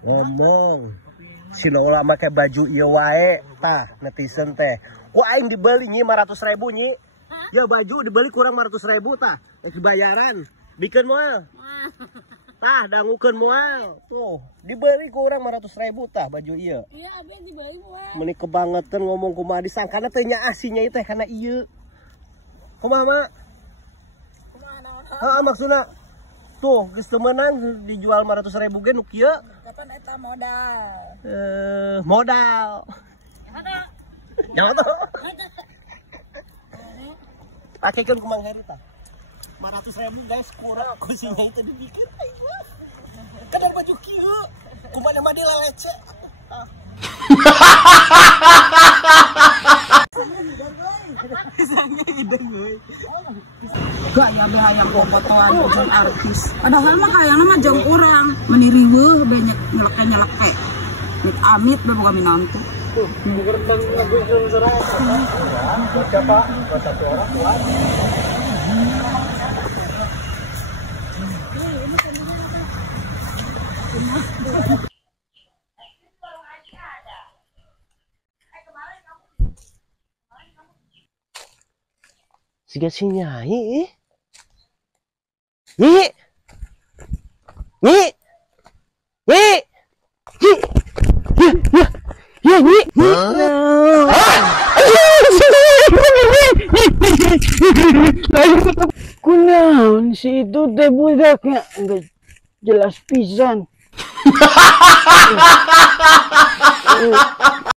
ngomong si Lola make baju ieu wae tah netizen teh ku aing dibeli nyi 500.000 nyi ya baju dibeli kurang 500.000 tah kebayaran bikin moal tah dangukeun moal tuh dibeli kurang 500.000 tah baju ieu iya abi dibeli moal meuni kebangetan ngomong kumaha disangkana teh nya aslinya teh kana ieu kumaha mak heeh maksudna tuh geus teu meunang dijual 500.000 ge nu kieu kapan eta modal modal jangan tuh pakaikan ke Mang Heri tah 500.000 guys kurang kusinya itu dibikin kadang baju kieu kumaha mah dilalece gak ya bahaya fotoan jeung artis padahal mah kayaknya mah jeung urang meniriweuh banyak nyeleke amit bae boga minantu siapa satu orang siga si Nyai Nyi Nyi Nyi ya Nyi kunaon si itu teh budaknya enggak jelas pisan